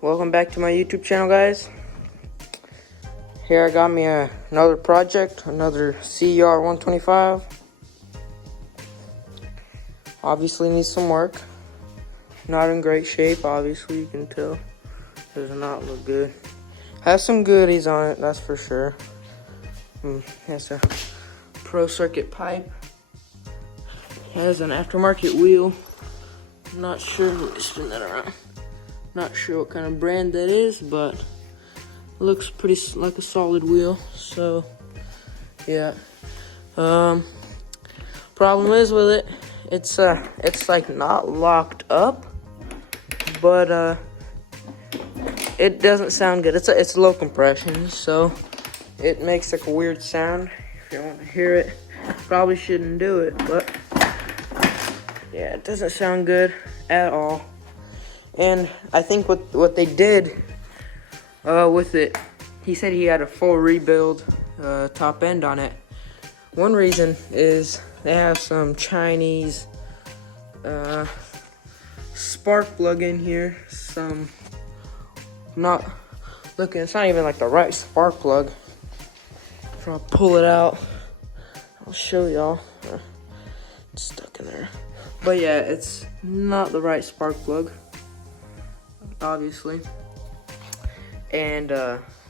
Welcome back to my YouTube channel, guys. Here I got me another project, another CER 125. Obviously needs some work. Not in great shape, obviously, you can tell. Does not look good. Has some goodies on it, that's for sure. Has a pro circuit pipe. Has an aftermarket wheel. Not sure, let me spin that around. Not sure what kind of brand that is, but it looks pretty like a solid wheel. So yeah. Problem is with it, it's like not locked up, but it doesn't sound good. It's low compression, so it makes like a weird sound. If you want to hear it, probably shouldn't do it, but yeah, it doesn't sound good at all. And I think what they did with it, he said he had a full rebuild top end on it. One reason is they have some Chinese spark plug in here. Some not looking, it's not even like the right spark plug. If I'll pull it out, I'll show y'all. It's stuck in there. But yeah, it's not the right spark plug, obviously. And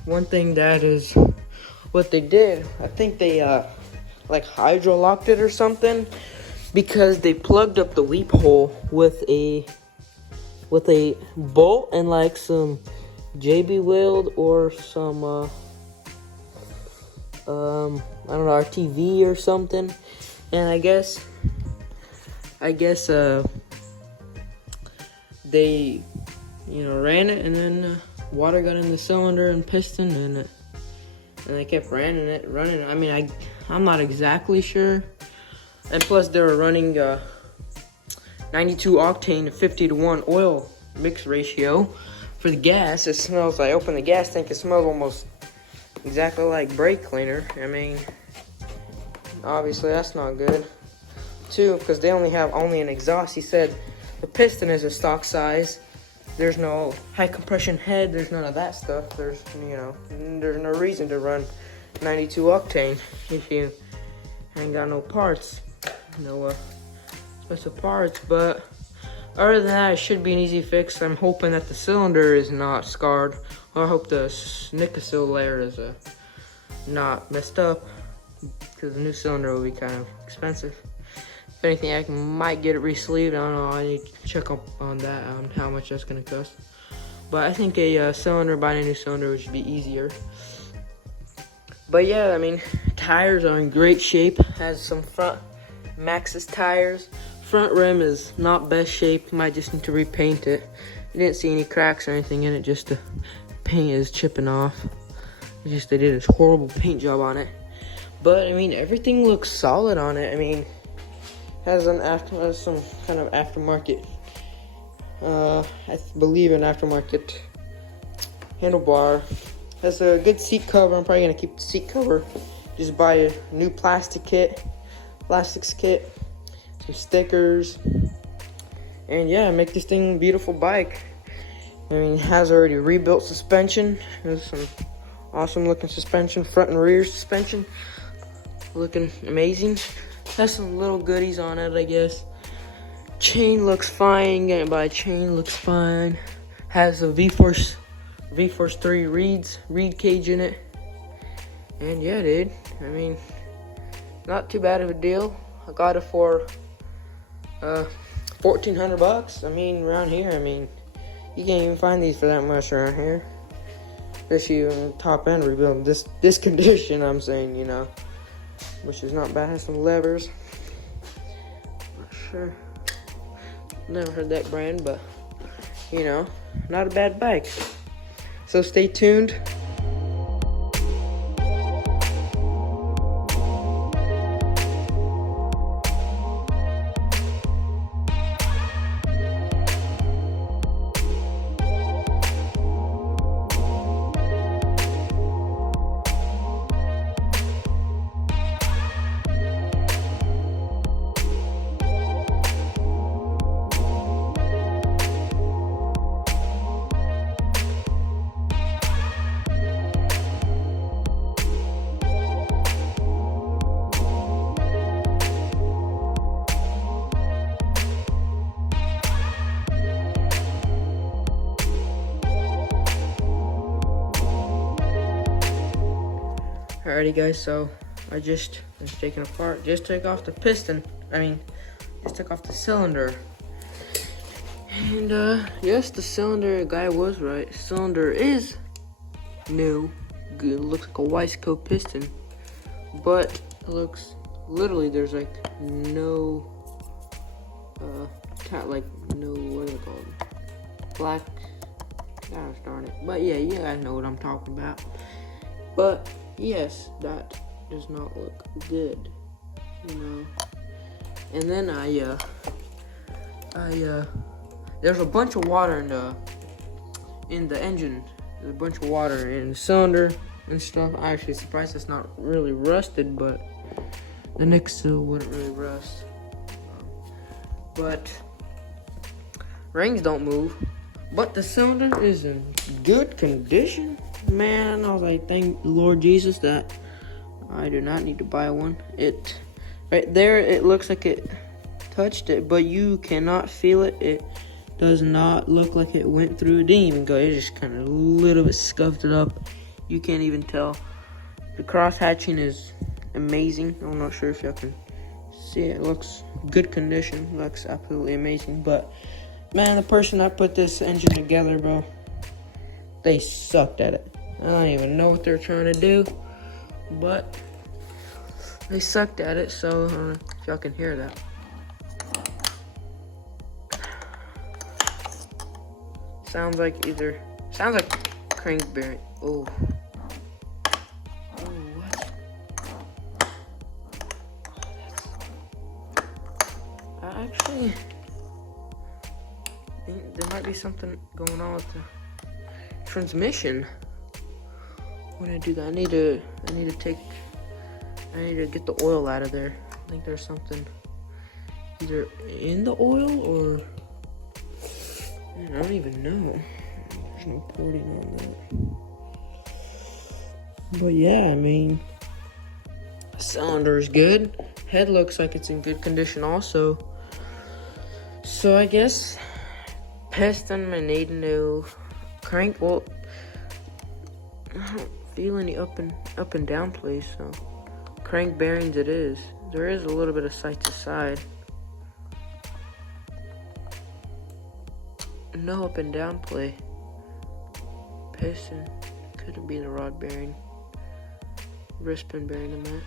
one thing that is what they did, I think they like hydro locked it or something, because they plugged up the weep hole with a bolt and like some JB weld or some I don't know, RTV or something. And I guess they ran it, and then water got in the cylinder and piston, and they kept running it. I mean, I'm not exactly sure. And plus, they were running 92 octane to 50-to-1 oil mix ratio for the gas. It smells. I opened the gas tank. It smells almost exactly like brake cleaner. I mean, obviously that's not good. Too, because they only have an exhaust. He said the piston is a stock size. There's no high compression head. There's none of that stuff. There's no reason to run 92 octane if you ain't got no parts, no special parts. But other than that, it should be an easy fix. I'm hoping that the cylinder is not scarred, or I hope the Nickel layer is not messed up, because the new cylinder will be kind of expensive. If anything, I might get it re-sleeved. I don't know. I need to check up on that, on how much that's going to cost. But I think a cylinder, buying a new cylinder, would be easier. But yeah, I mean, tires are in great shape. Has some front Maxxis tires. Front rim is not best shape. Might just need to repaint it. I didn't see any cracks or anything in it. Just the paint is chipping off. They did a horrible paint job on it. But I mean, everything looks solid on it. I mean, has some kind of aftermarket, I believe an aftermarket handlebar. Has a good seat cover. I'm probably gonna keep the seat cover. Just buy a new plastics kit, some stickers, and yeah, make this thing a beautiful bike. I mean, it has already rebuilt suspension. There's some awesome looking suspension, front and rear suspension, looking amazing. Has some little goodies on it, I guess. Chain looks fine. Getting by chain looks fine. Has a V-Force 3 reed cage in it. And yeah, dude. I mean, not too bad of a deal. I got it for $1,400. I mean, around here, I mean, you can't even find these for that much around here. Especially in top end rebuild. This condition, I'm saying, which is not bad. Has some levers. Not sure. Never heard that brand, but not a bad bike. So stay tuned. Alrighty guys, so I just taking apart, just took off the piston. Just took off the cylinder. And yes, the cylinder guy was right. Cylinder is new. Good. It looks like a Wiseco piston, but it looks literally there's like no no, what are they called? Black. Gosh darn it. But yeah, you guys know what I'm talking about. But yes, that does not look good, you know. And then there's a bunch of water in the engine. There's a bunch of water in the cylinder and stuff. I'm actually surprised it's not really rusted, but the next two wouldn't really rust. But rings don't move. But the cylinder is in good condition. Man, I was like, thank the Lord Jesus that I do not need to buy one. It right there, it looks like it touched it, but you cannot feel it. It does not look like it went through. It didn't even go. It just kind of a little bit scuffed it up. You can't even tell. The cross hatching is amazing. I'm not sure if y'all can see it. It looks good condition. Looks absolutely amazing. But man, the person that put this engine together, bro, they sucked at it. I don't even know what they're trying to do, but they sucked at it. So I don't know if y'all can hear that. Sounds like crank bearing. Oh. Oh, what? I actually think there might be something going on with the transmission. When I do that, I need to get the oil out of there. I think there's something either in the oil or man, I don't even know. There's no porting on that. But yeah, I mean, the cylinder is good. Head looks like it's in good condition also. So I guess piston may need new crank. Well, I don't feel any up and down place, so crank bearings it is. There is a little bit of side to side. No up and down play. Piston could be the rod bearing, wrist pin bearing in that.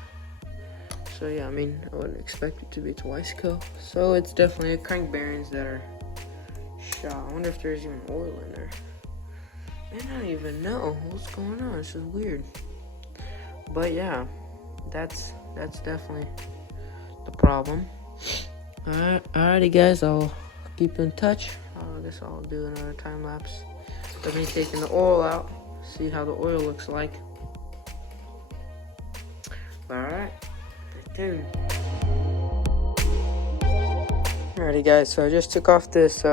So yeah, I mean, I wouldn't expect it to be Wiseco. So it's definitely crank bearings that are shot. I wonder if there's even oil in there. Man, I don't even know what's going on. This is weird. But yeah, that's definitely the problem. Alrighty guys, I'll keep in touch. I guess I'll do another time lapse of me taking the oil out, see how the oil looks like. Alright, stay tuned. Alrighty guys, so I just took off this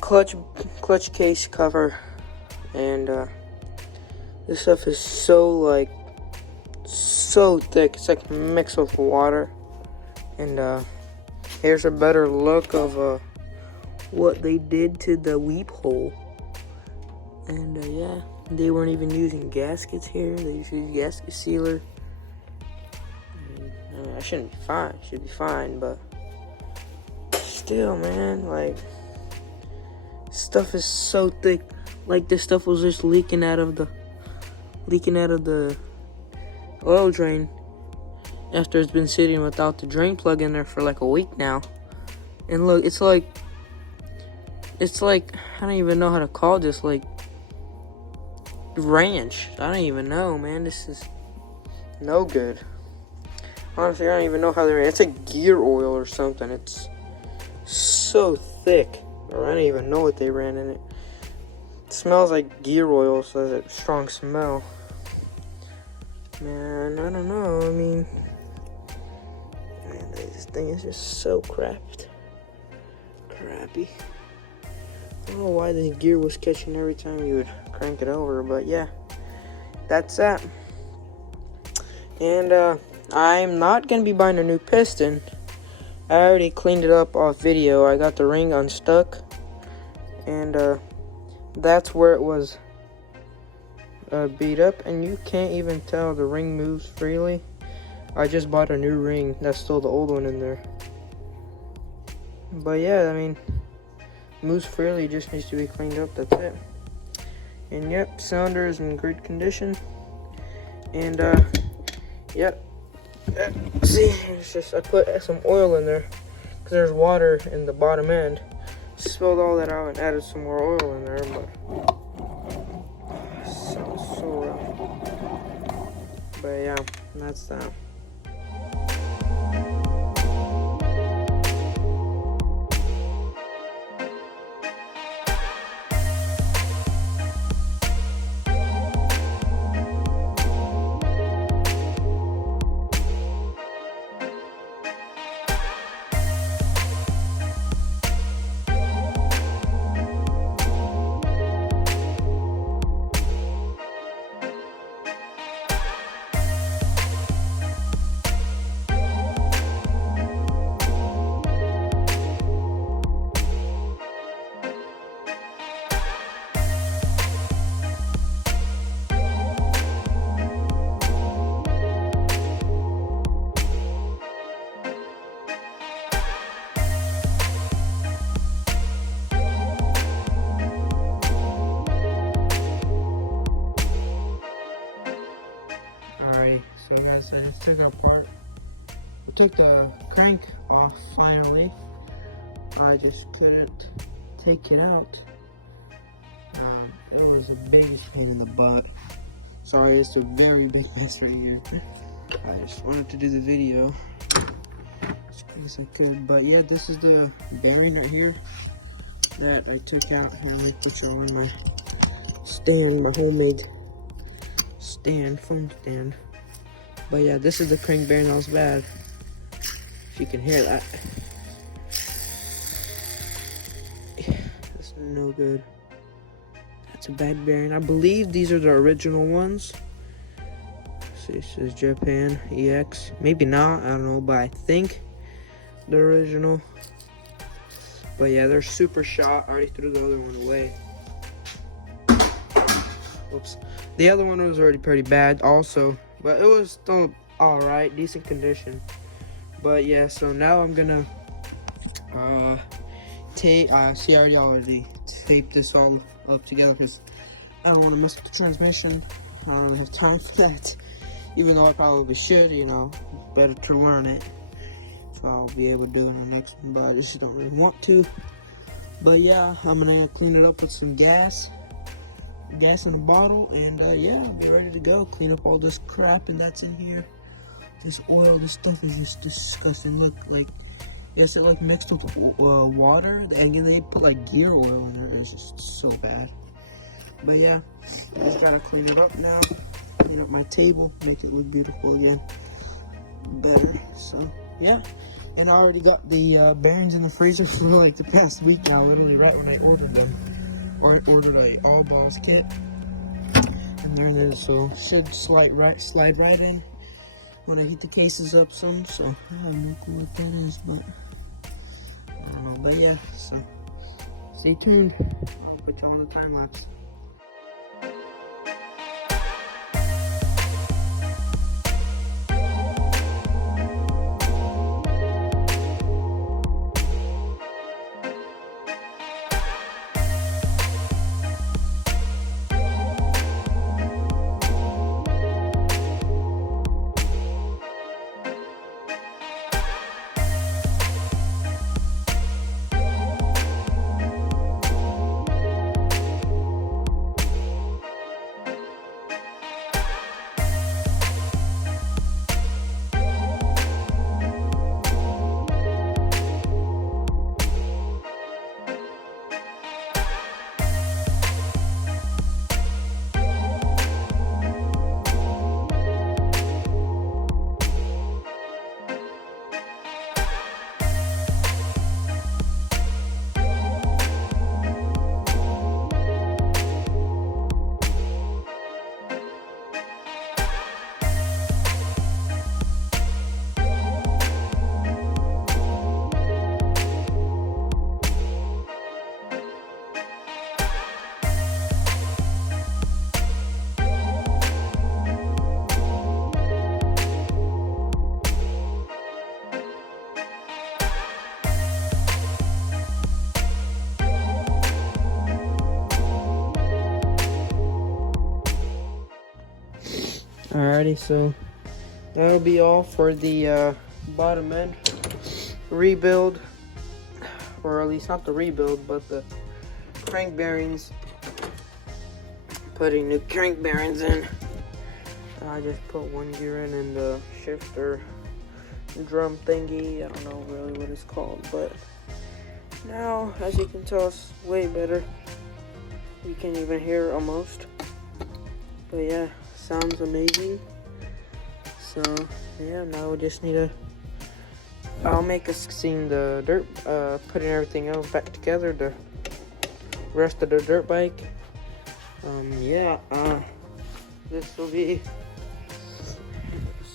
clutch case cover, and this stuff is so thick. It's like mixed with water. And here's a better look of what they did to the weep hole. And yeah, they weren't even using gaskets here. They just used gasket sealer. I mean, I shouldn't be fine. Should be fine, but still, man, like, stuff is so thick. Like, this stuff was just leaking out of the oil drain after it's been sitting without the drain plug in there for like a week now. And look, it's like I don't even know how to call this, like ranch. I don't even know, man. This is no good. Honestly, I don't even know how they're. It's like gear oil or something. It's so thick. Or I don't even know what they ran in it. It smells like gear oil, so it's a strong smell. Man, I don't know. I mean, man, this thing is just so crappy. I don't know why the gear was catching every time you would crank it over, but yeah, that's that. And I'm not gonna be buying a new piston. I already cleaned it up off video. I got the ring unstuck, and that's where it was beat up, and you can't even tell the ring moves freely. I just bought a new ring. That's still the old one in there. But yeah, I mean, moves freely, just needs to be cleaned up. That's it. And yep, cylinder is in good condition. And yep. See, it's just I put some oil in there because there's water in the bottom end. Spilled all that out and added some more oil in there, but so rough. But yeah, that's that. Alright, so guys, I just took it apart. We took the crank off finally. I just couldn't take it out. It was a big pain in the butt. Sorry, it's a very big mess right here. I just wanted to do the video as quick as I could. But yeah, this is the bearing right here that I took out. Here, let me put you all in my stand, my homemade stand, phone stand. But yeah, this is the crank bearing that was bad. If you can hear that. That's no good. That's a bad bearing. I believe these are the original ones. See, it says Japan EX. Maybe not, I don't know, but I think the original. But yeah, they're super shot. I already threw the other one away. Oops. The other one was already pretty bad also, but it was still alright, decent condition. But yeah, so now I'm gonna tape. See, I already taped this all up together because I don't want to mess with the transmission. I don't really have time for that, even though I probably should. You know, better to learn it, so I'll be able to do it on the next one. But I just don't really want to. But yeah, I'm gonna clean it up with some gas in a bottle, and yeah, I'll be ready to go. Clean up all this crap and that's in here. This oil, this stuff is just disgusting. Look, like, yes, it like mixed with water, and they put like gear oil in there. It's just so bad. But yeah, I just gotta clean it up now. Clean up my table, make it look beautiful again, better. So yeah, and I already got the bearings in the freezer for like the past week now. Literally right when I ordered them. Or ordered a all balls kit, and there it is. So should slide right in when I heat the cases up some. So I have no clue what that is, but I don't know. But yeah, so stay tuned. I'll put you on the time lapse. Alrighty, so that'll be all for the bottom end rebuild, or at least not the rebuild, but the crank bearings. Putting new crank bearings in. I just put one gear in and the shifter drum thingy. I don't know really what it's called, but now, as you can tell, it's way better. You can even hear it almost. But yeah, sounds amazing. So yeah, now we just need to. I'll make a scene the dirt, putting everything else back together. The rest of the dirt bike. This will be.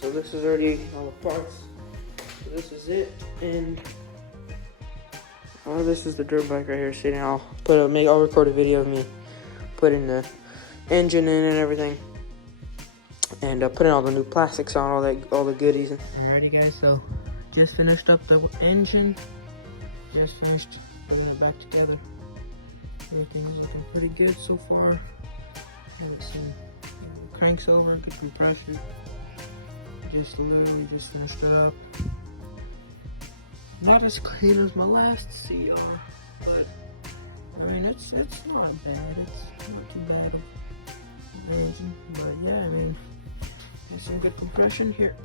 So this is already all the parts. So this is it, and this is the dirt bike right here sitting. I'll record a video of me putting the engine in and everything, and putting all the new plastics on, all the goodies. Alrighty guys, so just finished up the engine. Just finished putting it back together. Everything is looking pretty good so far. Got some cranks over, good compression. Just literally just finished it up. Not as clean as my last CR, but I mean it's not bad. It's not too bad of the engine, but yeah, I mean there's some good compression here.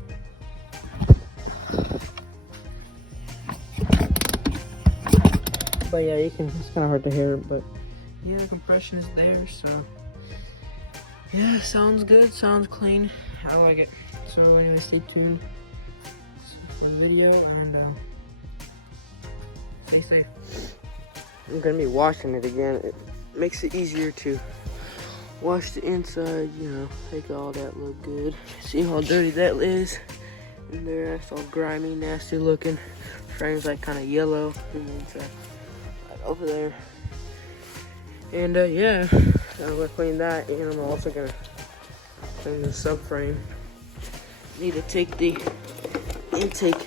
But yeah, it's kind of hard to hear, but yeah, compression is there, so yeah, sounds good, sounds clean. I like it. So anyway, stay tuned for the video, and stay safe. I'm gonna be washing it again. It makes it easier to wash the inside, you know, make all that look good. See how dirty that is in there? That's all grimy, nasty looking. Frame's like kind of yellow in the inside. Over there, and yeah, I'm gonna clean that, and I'm also gonna clean the subframe. Need to take the intake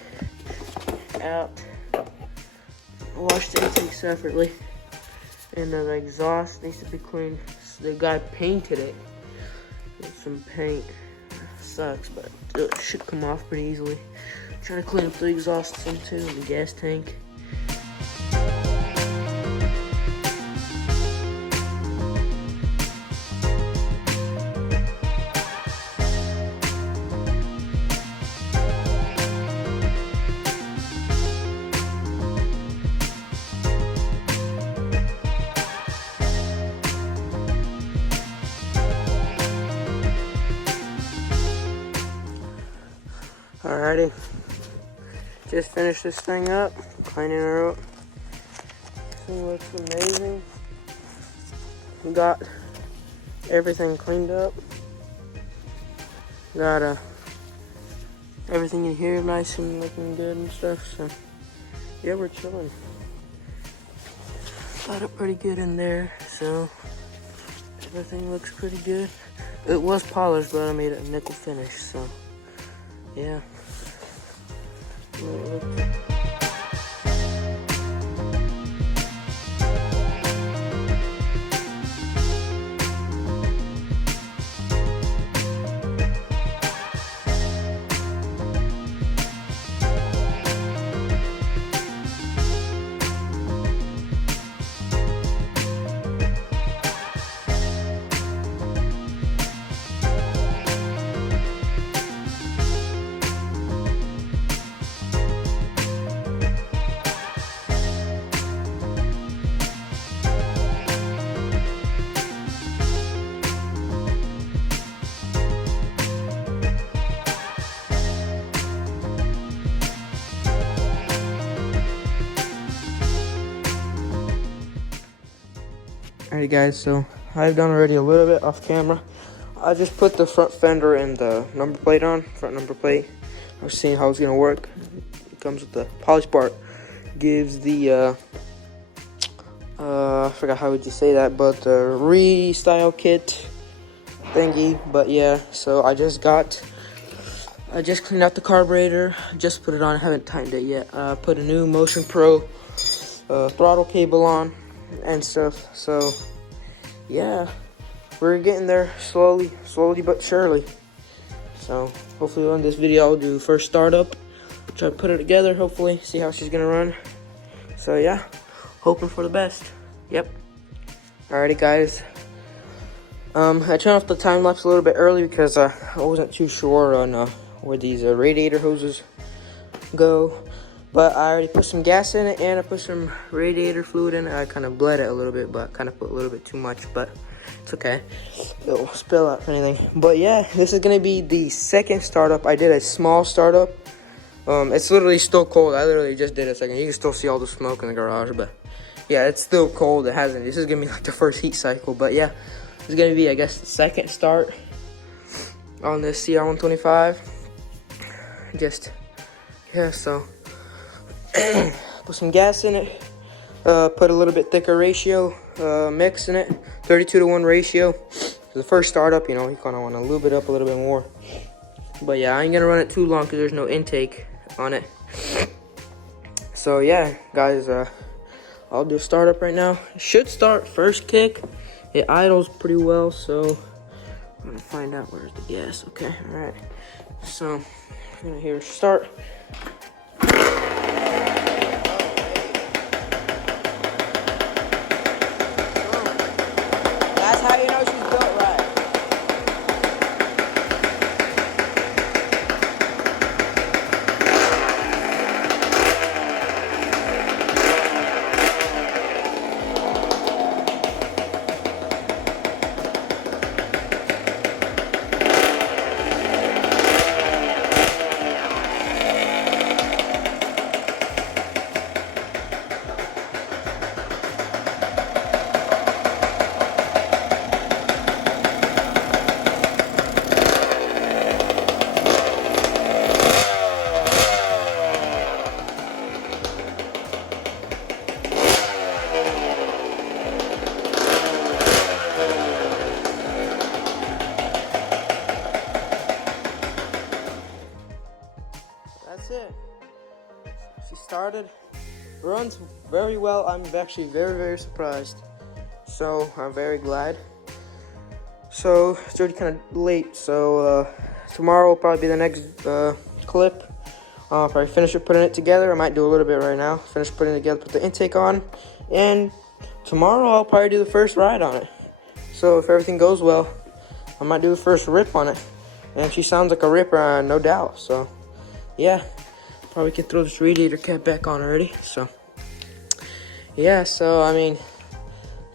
out, wash the intake separately, and the exhaust needs to be cleaned. So the guy painted it with some paint. Sucks, but it should come off pretty easily. Trying to clean up the exhaust some too, and the gas tank. Alrighty, just finished this thing up, cleaning her up. This thing looks amazing. Got everything cleaned up. Got everything in here nice and looking good and stuff. So yeah, we're chilling. Got it pretty good in there, so everything looks pretty good. It was polished, but I made it a nickel finish, so yeah. Alright guys, so I've done already a little bit off camera. I just put the front fender and the number plate on, front number plate. I was seeing how it's gonna work. It comes with the polish part. Gives the I forgot how would you say that, but the restyle kit thingy. But yeah, so I just cleaned out the carburetor, just put it on, I haven't tightened it yet. Put a new Motion Pro throttle cable on and stuff. So yeah, we're getting there slowly but surely. So hopefully on this video I'll do first startup, try to put her together, hopefully see how she's gonna run. So yeah, hoping for the best. Yep. Alrighty guys, I turned off the time lapse a little bit early because I wasn't too sure on where these radiator hoses go, but I already put some gas in it and I put some radiator fluid in it. I kind of bled it a little bit, but kind of put a little bit too much, but it's okay, it'll spill out or anything. But yeah, this is gonna be the second startup. I did a small startup. It's literally still cold. I literally just did a second. You can still see all the smoke in the garage, but yeah, it's still cold. It hasn't. This is gonna be like the first heat cycle, but yeah, it's gonna be, I guess, the second start on this CR125. Just yeah, so put some gas in it. Put a little bit thicker ratio mix in it, 32-to-1 ratio. The first startup, you know, you kind of want to lube it up a little bit more. But yeah, I ain't gonna run it too long because there's no intake on it. So yeah, guys, I'll do a startup right now. It should start first kick. It idles pretty well, so I'm gonna find out where's the gas. Okay, all right. So I'm gonna hear start. That's how you know she's built right. That's it. She started, runs very well. I'm actually very, very surprised. So I'm very glad. So it's already kind of late. So tomorrow will probably be the next clip. I'll probably finish it putting it together. I might do a little bit right now. Finish putting it together, put the intake on, and tomorrow I'll probably do the first ride on it. So if everything goes well, I might do the first rip on it. And she sounds like a ripper, no doubt. So yeah, probably can throw this radiator cap back on already. So yeah, so I mean,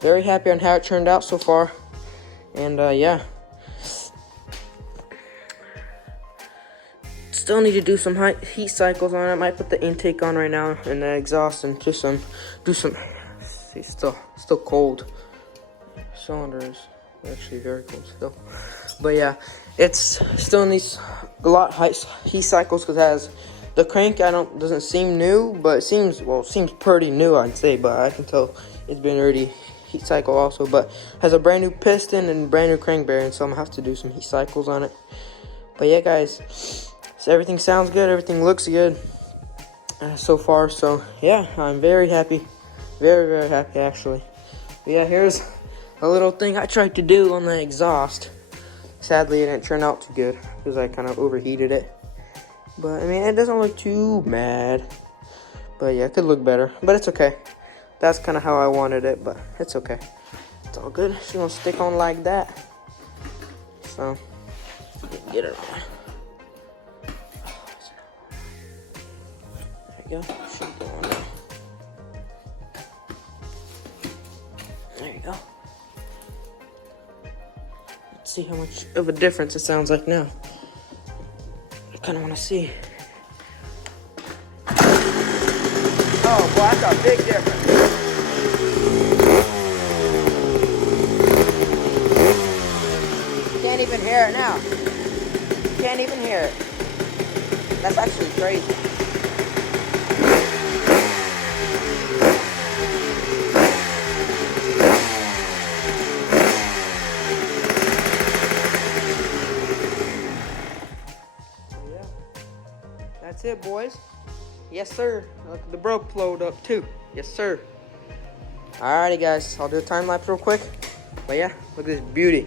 very happy on how it turned out so far. And yeah, still need to do some heat cycles on it. I might put the intake on right now and the exhaust and do some. See, still cold. Cylinder is actually very cold still. But yeah, it's still needs a lot heat cycles because it has the crank. Doesn't seem new, but it seems pretty new, I'd say. But I can tell it's been already heat cycle also. But has a brand new piston and brand new crank bearing, so I'm gonna have to do some heat cycles on it. But yeah, guys, so everything sounds good. Everything looks good so far. So yeah, I'm very happy, very, very happy actually. But yeah, here's a little thing I tried to do on the exhaust. Sadly, it didn't turn out too good because I kind of overheated it. But I mean, it doesn't look too bad. But yeah, it could look better. But it's okay. That's kind of how I wanted it, but it's okay. It's all good. She's gonna stick on like that. So, get it on. There you go. Should go on now. There you go. Let's see how much of a difference it sounds like now. I kind of want to see. Oh boy, that's a big difference. Can't even hear it now. Can't even hear it. That's actually crazy. That's it, boys. Yes, sir. Look, the broke flowed up too. Yes, sir. Alrighty, guys. I'll do a time lapse real quick. But yeah, look at this beauty.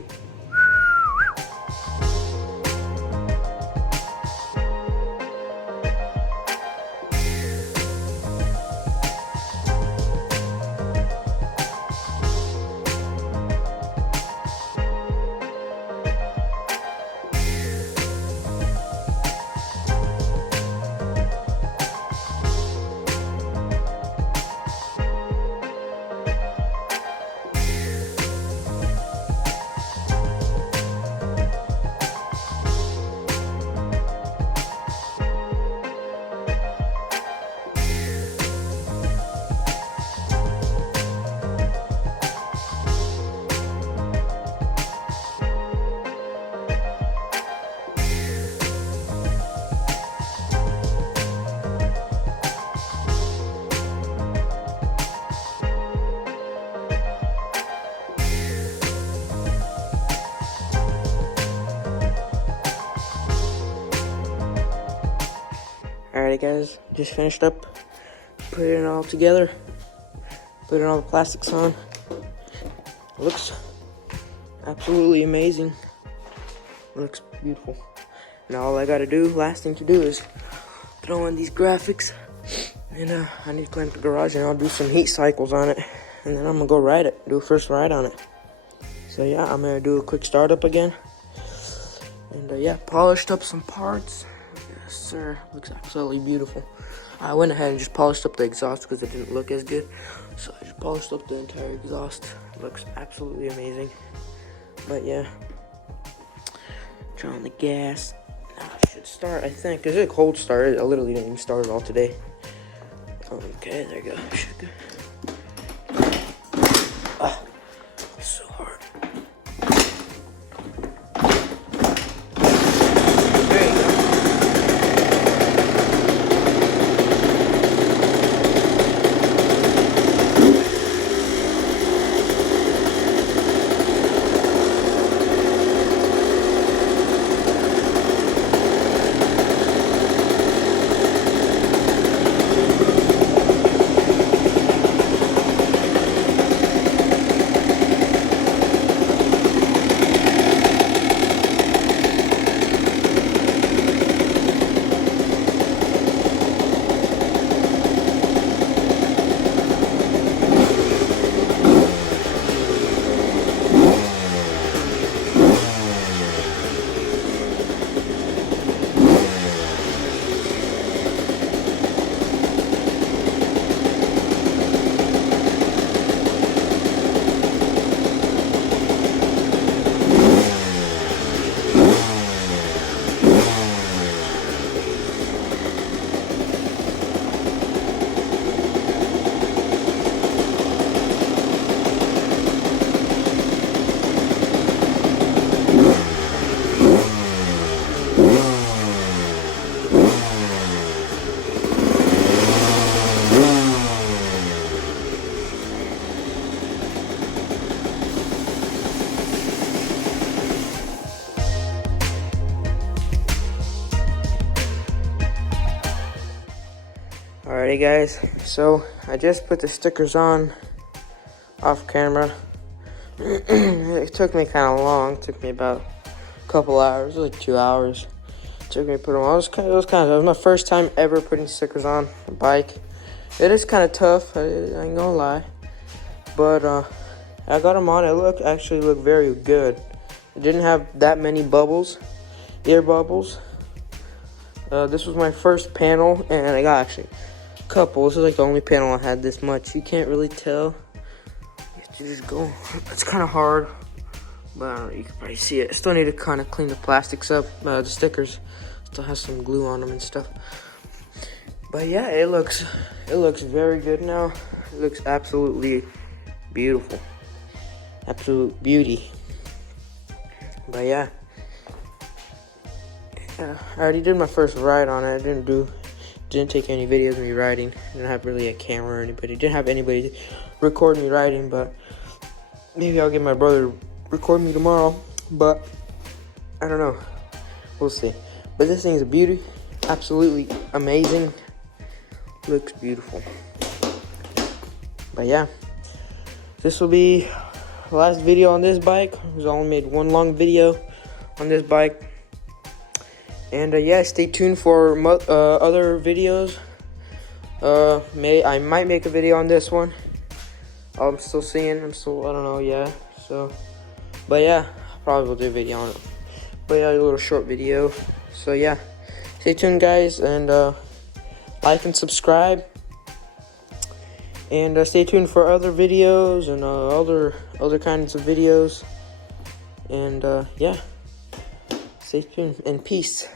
Alrighty guys, just finished up putting it all together, putting all the plastics on. It looks absolutely amazing. It looks beautiful. Now all I gotta do, last thing to do, is throw in these graphics, and I need to clean up the garage, and I'll do some heat cycles on it, and then I'm gonna go ride it, do a first ride on it. So yeah, I'm gonna do a quick startup again, and yeah, polished up some parts. Yes sir, looks absolutely beautiful. I went ahead and just polished up the exhaust because it didn't look as good, so I just polished up the entire exhaust. It looks absolutely amazing. But yeah, turn on the gas. Now it should start, I think. Is it a cold start? I literally didn't even start it all today. Okay, there you go. Should go. Ah, so hard. There you go. Alrighty guys, so I just put the stickers on off camera. It took me kind of long. It took me about a couple hours, like 2 hours. It took me to put them on. It was my first time ever putting stickers on a bike. It is kind of tough, I ain't gonna lie. But I got them on. It actually looked very good. It didn't have that many bubbles, air bubbles. This was my first panel, and I got actually couple. This is like the only panel I had this much. You can't really tell. You have to just go. It's kind of hard, but I don't know, you can probably see it. I still need to kind of clean the plastics up. The stickers still has some glue on them and stuff. But yeah, it looks very good now. It looks absolutely beautiful. Absolute beauty. But yeah. I already did my first ride on it. I didn't take any videos of me riding. Didn't have really a camera or anybody. Didn't have anybody record me riding, but maybe I'll get my brother to record me tomorrow. But I don't know. We'll see. But this thing is a beauty. Absolutely amazing. Looks beautiful. But yeah, this will be the last video on this bike. I only made one long video on this bike. And yeah, stay tuned for other videos. I might make a video on this one. I don't know, yeah. So, but yeah, probably will do a video on it. But yeah, a little short video. So yeah, stay tuned guys, and like and subscribe. And stay tuned for other videos and other kinds of videos. And yeah, stay tuned, and peace.